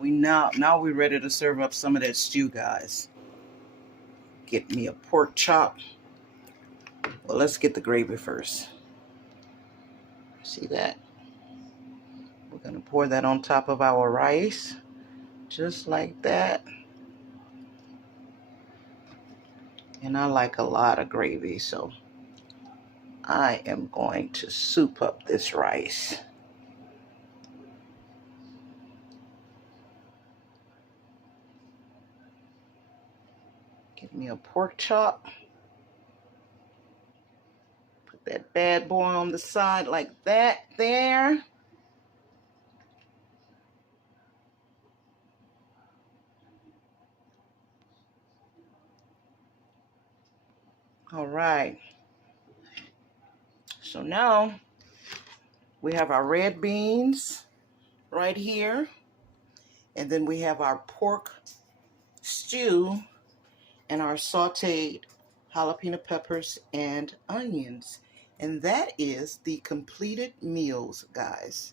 Now we're ready to serve up some of that stew, guys. Get me a pork chop. Well, let's get the gravy first. See that? We're gonna pour that on top of our rice, just like that. And I like a lot of gravy, so I am going to soup up this rice. Give me a pork chop. Put that bad boy on the side like that there. All right. So now we have our red beans right here. And then we have our pork stew and our sauteed jalapeno peppers and onions. And that is the completed meals, guys.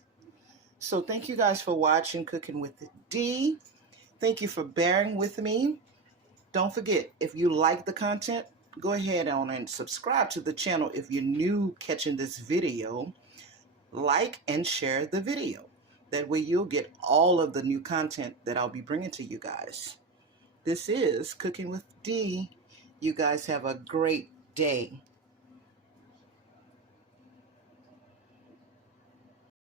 So thank you guys for watching Cooking with Dee. Thank you for bearing with me. Don't forget, if you like the content, go ahead on and subscribe to the channel if you're new catching this video. Like and share the video. That way you'll get all of the new content that I'll be bringing to you guys. This is Cooking with Dee. You guys have a great day.